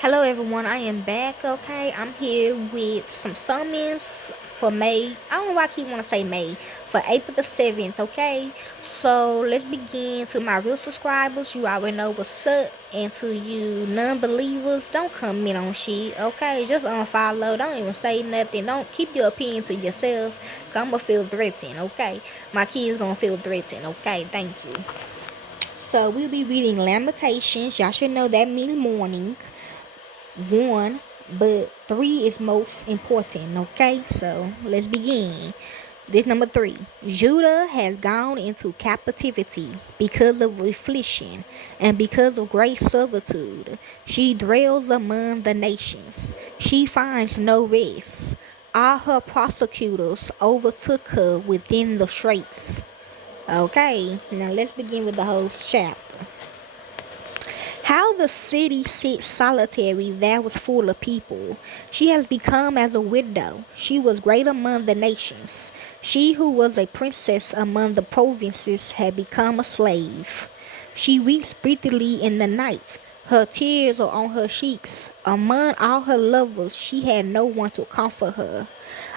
Hello everyone, I am back, okay? I'm here with some summons for May. I don't know why I keep want to say May. For April the 7th, okay? So let's begin. To my real subscribers, you already know what's up. And to you non-believers, don't comment on shit, okay? Just unfollow. Don't even say nothing. Don't keep your opinion to yourself. Cause I'm gonna feel threatened, okay? My kids gonna feel threatened, okay? Thank you. So we'll be reading Lamentations. Y'all should know that means mourning. One, but three is most important, okay? So let's begin. This number three. Judah has gone into captivity because of affliction and because of great servitude. She dwells among the nations. She finds no rest. All her prosecutors overtook her within the straits. Okay, now let's begin with the whole chapter. How the city sits solitary that was full of people. She has become as a widow. She was great among the nations. She who was a princess among the provinces had become a slave. She weeps bitterly in the night. Her tears are on her cheeks. Among all her lovers, she had no one to comfort her.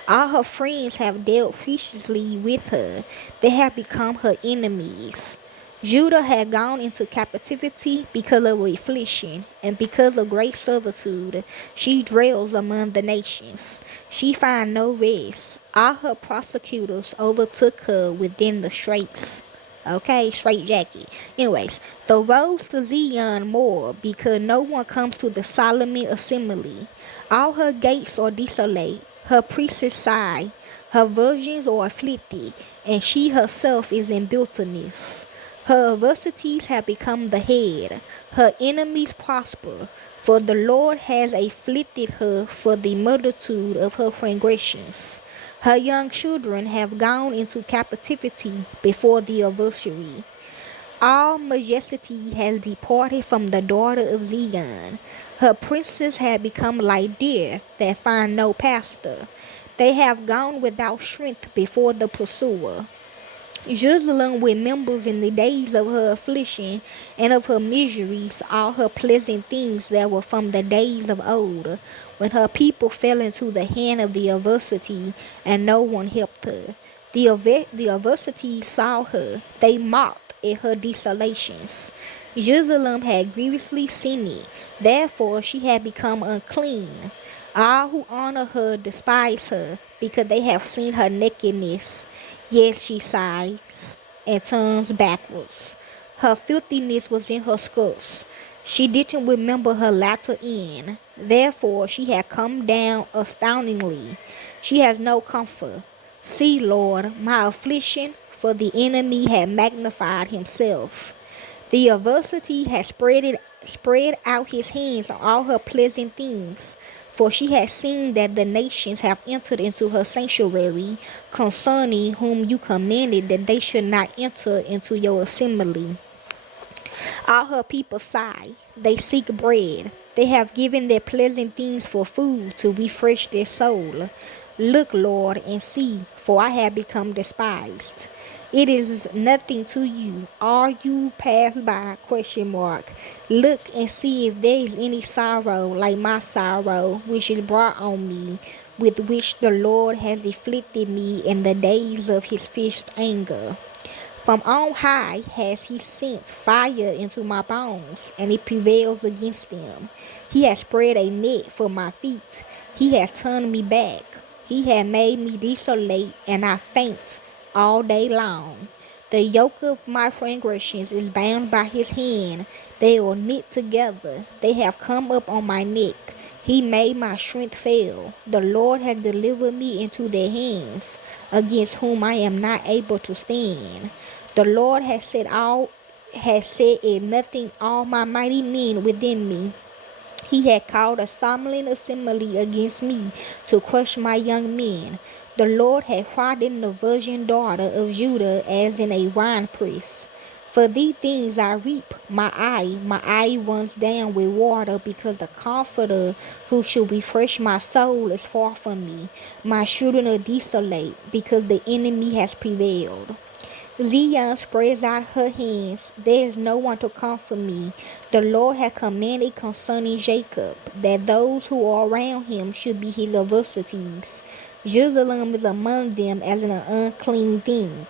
All her friends have dealt viciously with her. They have become her enemies. Judah had gone into captivity because of affliction, and because of great servitude, she dwells among the nations. She found no rest. All her prosecutors overtook her within the straits. Okay, straight jacket. Anyways, the roads to Zion more because no one comes to the Solomon assembly. All her gates are desolate. Her priests sigh. Her virgins are afflicted, and she herself is in bitterness. Her adversities have become the head. Her enemies prosper. For the Lord has afflicted her for the multitude of her transgressions. Her young children have gone into captivity before the adversary. All majesty has departed from the daughter of Zion. Her princes have become like deer that find no pasture. They have gone without strength before the pursuer. Jerusalem remembers in the days of her affliction and of her miseries all her pleasant things that were from the days of old, when her people fell into the hand of the adversity and no one helped her. The adversity saw her, they mocked at her desolations. Jerusalem had grievously sinned, therefore she had become unclean. All who honor her despise her, because they have seen her nakedness. Yes, she sighs and turns backwards. Her filthiness was in her skirts. She didn't remember her latter end. Therefore, she had come down astoundingly. She has no comfort. See, Lord, my affliction, for the enemy had magnified himself. The adversity has spread out his hands on all her pleasant things. For she has seen that the nations have entered into her sanctuary, concerning whom you commanded that they should not enter into your assembly. All her people sigh, they seek bread. They have given their pleasant things for food to refresh their soul. Look, Lord, and see, for I have become despised. It is nothing to you. Are you passed by? Question mark. Look and see if there is any sorrow like my sorrow, which is brought on me, with which the Lord has afflicted me in the days of his fierce anger. From on high has he sent fire into my bones, and it prevails against them. He has spread a net for my feet. He has turned me back. He has made me desolate, and I faint all day long. The yoke of my transgressions is bound by his hand. They are knit together. They have come up on my neck. He made my strength fail. The Lord has delivered me into their hands, against whom I am not able to stand. The Lord has said at nothing all my mighty men within me. He had called a solemn assembly against me to crush my young men. The Lord had trodden the virgin daughter of Judah as in a winepress. For these things I reap, my eye runs down with water, because the Comforter who should refresh my soul is far from me. My children are desolate, because the enemy has prevailed. Zion spreads out her hands. There is no one to comfort me. The Lord has commanded concerning Jacob that those who are around him should be his adversaries. Jerusalem is among them as an unclean thing.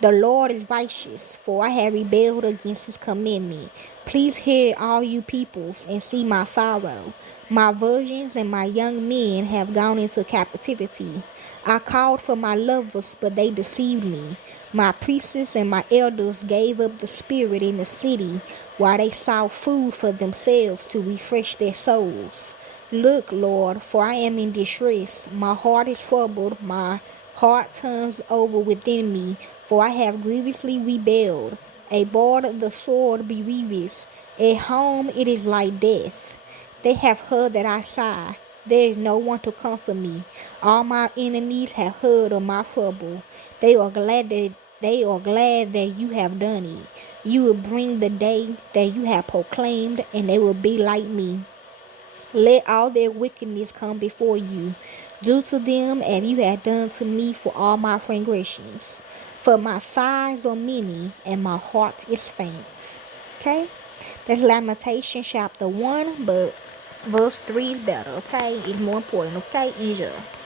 The Lord is righteous, for I have rebelled against his commandment. Please hear, all you peoples, and see my sorrow. My virgins and my young men have gone into captivity. I called for my lovers, but they deceived me. My priests and my elders gave up the spirit in the city, while they sought food for themselves to refresh their souls. Look, Lord, for I am in distress. My heart is troubled, my heart turns over within me, for I have grievously rebelled. Abroad of the sword bereaves, at home it is like death. They have heard that I sigh. There is no one to comfort me. All my enemies have heard of my trouble. They are glad that you have done it. You will bring the day that you have proclaimed, and they will be like me. Let all their wickedness come before you. Do to them as you have done to me for all my transgressions. For my sighs are many, and my heart is faint. Okay? That's Lamentations chapter 1, but verse 3 is better, okay? It's more important, okay? Enjoy.